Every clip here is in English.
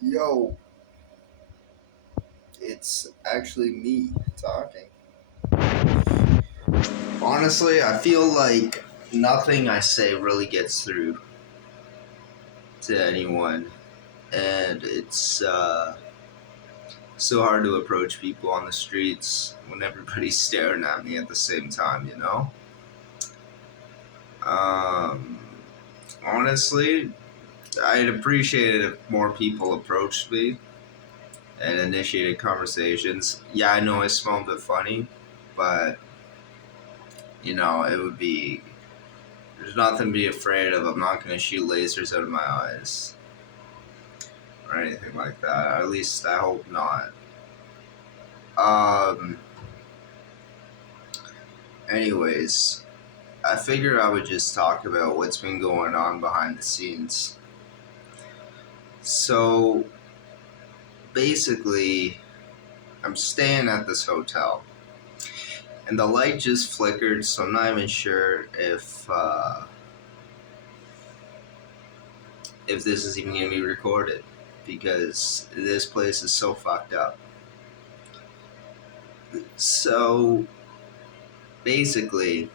Yo, it's actually me talking. Honestly, I feel like nothing I say really gets through to anyone, and it's so hard to approach people on the streets when everybody's staring at me at the same time, you know? Um, Honestly, I'd appreciate it if more people approached me and initiated conversations. Yeah, I know I smell a bit funny, but, it would be there's nothing to be afraid of. I'm not going to shoot lasers out of my eyes or anything like that. At least I hope not. Um. Anyways, I figured I would just talk about what's been going on behind the scenes. So basically, I'm staying at this hotel, and the light just flickered. So I'm not even sure if this is even going to be recorded because this place is so fucked up. So basically,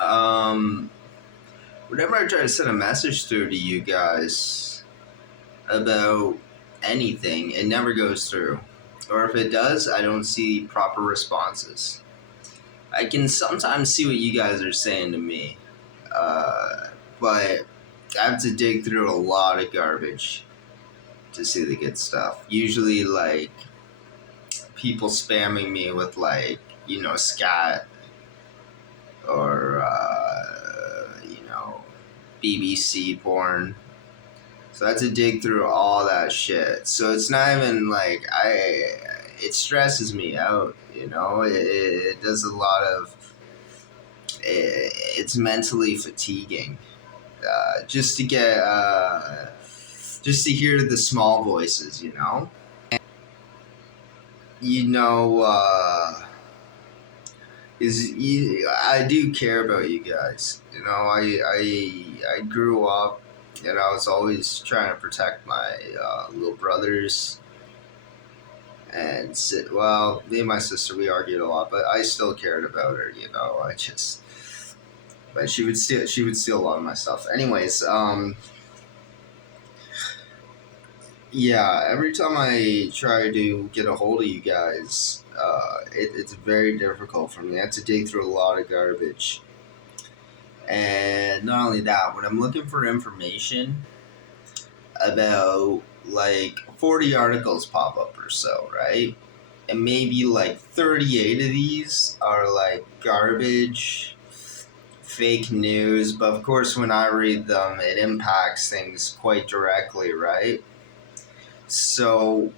um, whenever I try to send a message through to you guys about anything, it never goes through. Or if it does, I don't see proper responses. I can sometimes see what you guys are saying to me, but I have to dig through a lot of garbage to see the good stuff. Usually, like, people spamming me with, like, scat or BBC porn. So I had to dig through all that shit. So it's not even like it stresses me out, it does a lot of, it's mentally fatiguing. Just to get, just to hear the small voices, You know, I do care about you guys. I grew up, and I was always trying to protect my little brothers. And well, me and my sister, we argued a lot, but I still cared about her. But she would steal a lot of my stuff. Anyways, yeah. Every time I try to get a hold of you guys, it's very difficult for me. I have to dig through a lot of garbage. And not only that, when I'm looking for information about, like, 40 articles pop up or so, right? And maybe like 38 of these are like garbage, fake news. But of course, when I read them, it impacts things quite directly, right? So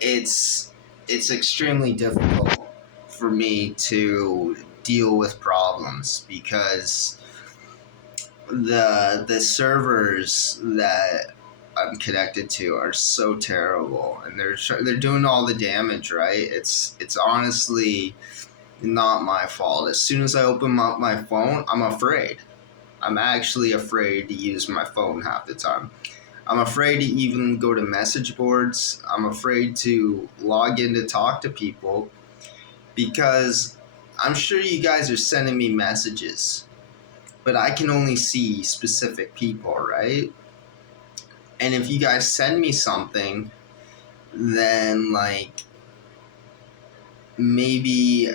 it's extremely difficult for me to deal with problems because the servers that I'm connected to are so terrible, and they're doing all the damage. Right? It's honestly not my fault. As soon as I open up my phone, I'm afraid. I'm actually afraid to use my phone half the time. I'm afraid to even go to message boards. I'm afraid to log in to talk to people because I'm sure you guys are sending me messages, but I can only see specific people, right? And if you guys send me something, then, like, maybe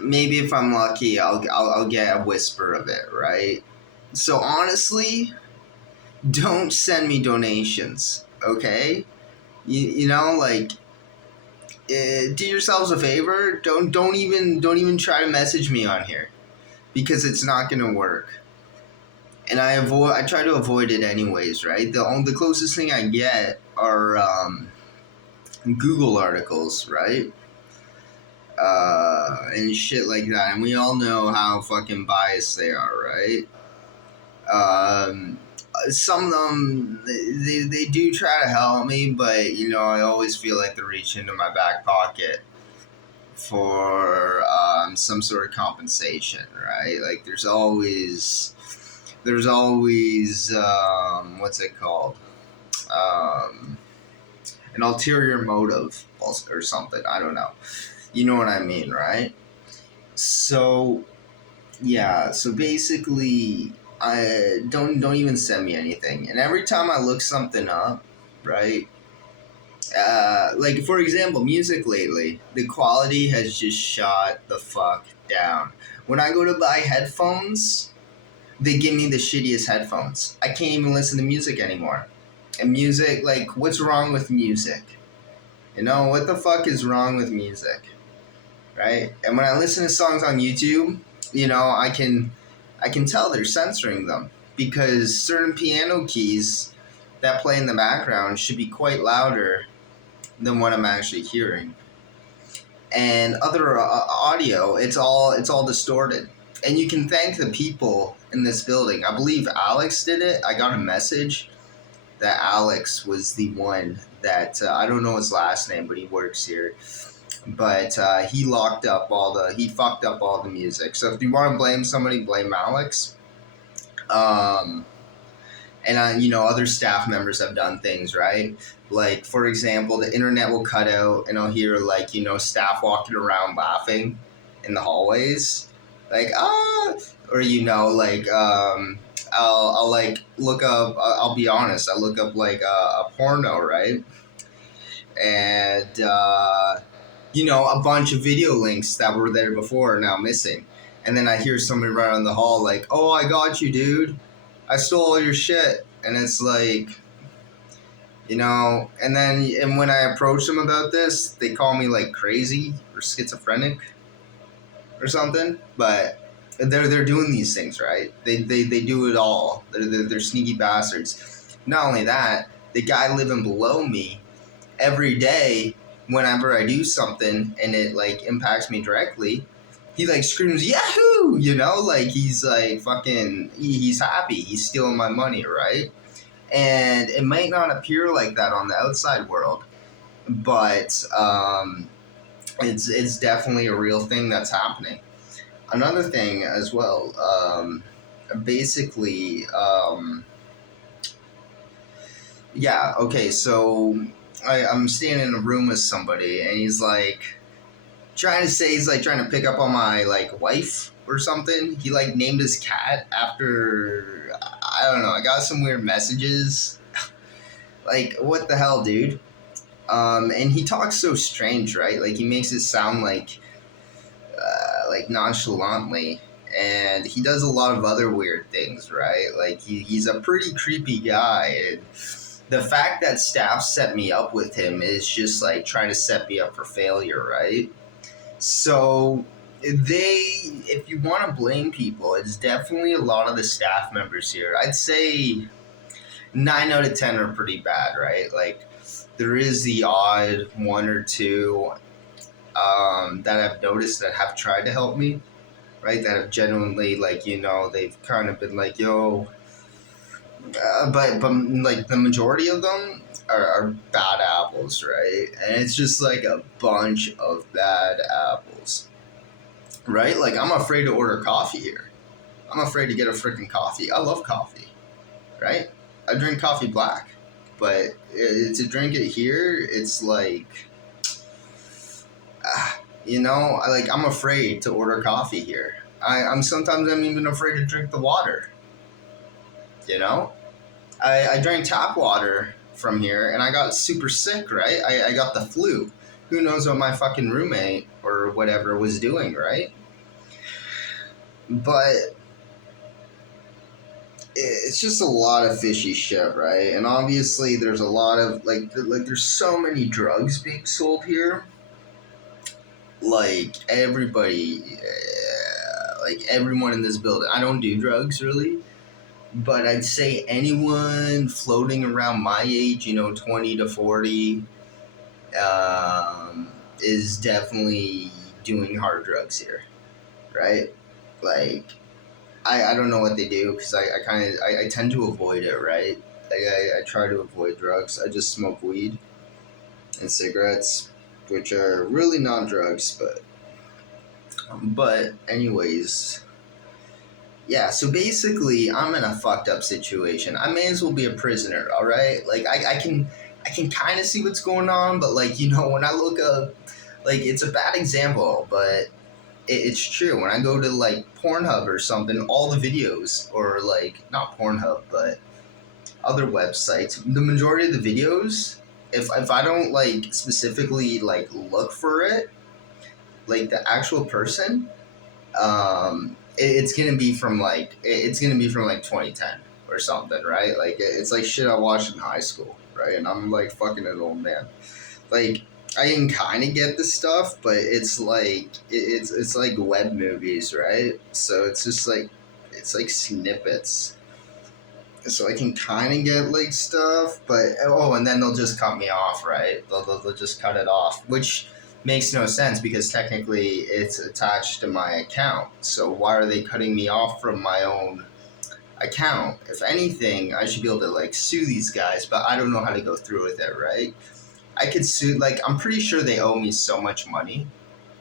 maybe if I'm lucky, I'll get a whisper of it, right? So honestly, don't send me donations, okay? Like, do yourselves a favor. Don't even try to message me on here because it's not gonna work. And I try to avoid it anyways, right? The closest thing I get are Google articles, right? And shit like that. And we all know how fucking biased they are, right? Um, some of them, they do try to help me, but, I always feel like they're reaching into my back pocket for some sort of compensation, right? Like, there's always there's always what's it called? Um, an ulterior motive or something. I don't know. You know what I mean, right? So yeah. So basically, I don't even send me anything. And every time I look something up, right? Like for example, music lately, the quality has just shot the fuck down. When I go to buy headphones, they give me the shittiest headphones. I can't even listen to music anymore. And music, like, what's wrong with music? You know, what the fuck is wrong with music? Right? And when I listen to songs on YouTube, you know, I can tell they're censoring them because certain piano keys that play in the background should be quite louder than what I'm actually hearing. And other audio, it's all distorted. And you can thank the people in this building. I believe Alex did it. I got a message that Alex was the one that I don't know his last name, but he works here. But he fucked up all the music. So if you want to blame somebody, blame Alex. Um, and other staff members have done things right. Like for example, the internet will cut out, and I'll hear like staff walking around laughing in the hallways, like or I'll like look up. I'll be honest. I look up like a porno, right? And a bunch of video links that were there before are now missing. And then I hear somebody run down the hall like, "Oh, I got you, dude. I stole all your shit." And it's like, and when I approach them about this, they call me like crazy or schizophrenic or something. But they're doing these things, right? They do it all. They're sneaky bastards. Not only that, the guy living below me every day, whenever I do something and it like impacts me directly, he like screams Yahoo! Like he's like fucking he's happy. He's stealing my money, right? And it might not appear like that on the outside world, but it's definitely a real thing that's happening. Another thing as well, basically, yeah, okay, so I'm staying in a room with somebody, and he's like trying to pick up on my like wife or something. He like named his cat after, I don't know. I got some weird messages. Like, what the hell, dude? And he talks so strange, right? Like he makes it sound like nonchalantly, and he does a lot of other weird things, right? Like he's a pretty creepy guy, and the fact that staff set me up with him is just like trying to set me up for failure, right? So if you want to blame people, it's definitely a lot of the staff members here. I'd say 9 out of 10 are pretty bad, right? Like there is the odd one or two that I've noticed that have tried to help me, right? That have genuinely they've kind of been like, yo, but like the majority of them are bad apples, right? And it's just like a bunch of bad apples, right? Like I'm afraid to order coffee here. I'm afraid to get a freaking coffee. I love coffee, right? I drink coffee black, but to drink it here, it's like, I'm afraid to order coffee here. I'm even afraid to drink the water. You know, I drank tap water from here and I got super sick, right? I got the flu. Who knows what my fucking roommate or whatever was doing, right? But it's just a lot of fishy shit, right? And obviously there's a lot of there's so many drugs being sold here. Like everybody, like everyone in this building. I don't do drugs really, but I'd say anyone floating around my age, 20 to 40, is definitely doing hard drugs here, right? Like, I don't know what they do because I tend to avoid it, right? Like, I try to avoid drugs. I just smoke weed and cigarettes, which are really not drugs, but anyways, Yeah, so basically, I'm in a fucked up situation. I may as well be a prisoner, all right? Like, I can kind of see what's going on, but like, when I look up, like, it's a bad example, but it's true. When I go to like Pornhub or something, all the videos, or like not Pornhub, but other websites, the majority of the videos, if I don't like specifically like look for it, like the actual person, it's gonna be from like 2010 or something, right? Like it's like shit I watched in high school, right? And I'm like fucking an old man. Like I can kind of get the stuff, but it's like it's like web movies, right? So it's like snippets. So I can kind of get like stuff, but and then they'll just cut me off, right? They'll just cut it off, which makes no sense because technically it's attached to my account. So why are they cutting me off from my own account? If anything, I should be able to like sue these guys, but I don't know how to go through with it, right? I could sue, like, I'm pretty sure they owe me so much money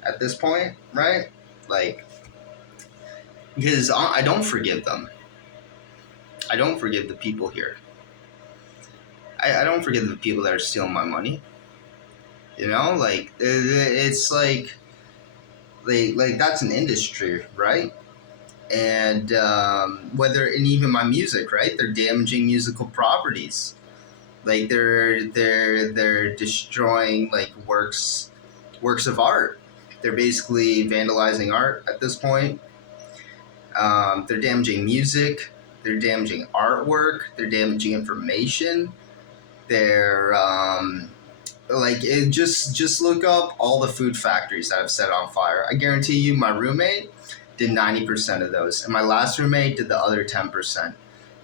at this point, right? Like, because I don't forgive them. I don't forgive the people here. I don't forgive the people that are stealing my money. Like, it's like that's an industry, right? And and even my music, right? They're damaging musical properties. Like they're destroying like works of art. They're basically vandalizing art at this point. They're damaging music. They're damaging artwork. They're damaging information. They're like just look up all the food factories that I've set on fire. I guarantee you, my roommate did 90% of those, and my last roommate did the other 10%.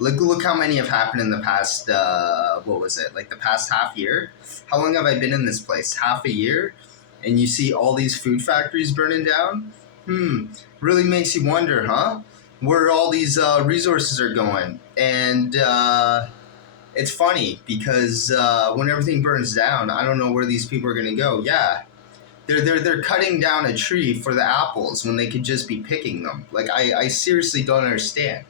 Look how many have happened in the past. What was it? Like the past half year? How long have I been in this place? Half a year, and you see all these food factories burning down. Really makes you wonder, huh? Where all these resources are going, and it's funny because when everything burns down, I don't know where these people are going to go. Yeah, they're cutting down a tree for the apples when they could just be picking them. Like I seriously don't understand.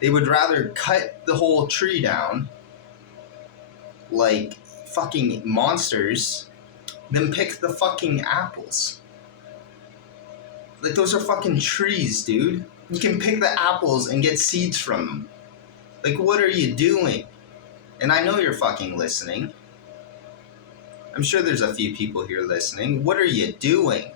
They would rather cut the whole tree down like fucking monsters than pick the fucking apples. Like those are fucking trees, dude. You can pick the apples and get seeds from them. Like what are you doing? And I know you're fucking listening. I'm sure there's a few people here listening. What are you doing?